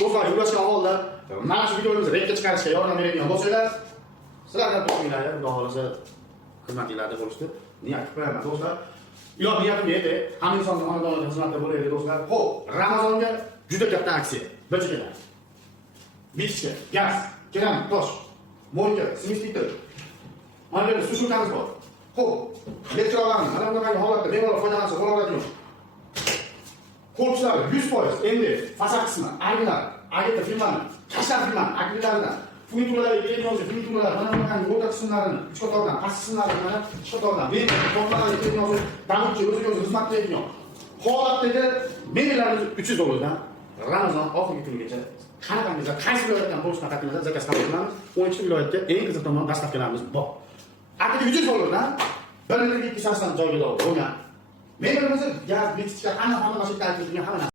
do'stlar, yurashgan avvalda mana shu videomizni rekka chiqarishga yordam beradigan bo'lsanglar, sizlardan to'g'rilaydi, xudo xolasa xizmatinglarda bo'lishdi. Niyat qilaman do'stlar. Iloh niyatim edi, hamma insonning xonadonida xizmatda bo'laylik do'stlar. Xo'p, Ramazonga juda katta aksiya. Bir chekada. Bichka, gaz, keramik, tosh, mo'lka, smesитель. Mana bu sushulkamiz bor. Xo'p, elektrolarni mana bunday holatda bemalol foydalansa bo'laveradigan. Korpuslar 100%. Endi fasad qismi, arglar, agita filmani, tashlar filmani, akrilaridan, funitulalar, elektronik funitulalar, mana bunday o'rta qismlarini, uch qatordan, past qismlarini mana uch qatordan, men to'g'ridan elektronik davlatchi o'ziga xizmat qiladigan holatdagi menilarimiz 300 dollardan Ramazon oxirgi kunigacha qanaqangiz qaysi viloyatdan bo'lishdan qat'iy nazar zakaz qabul qilamiz. 12 viloyatga eng qiziq tomon dastavkalarimiz bor. Atigi 100 dollardan 1 litr 2 shaxsdan joyga bo'lgan. Menimiz gaz, bichka, hamma mashinalar kelgan hamma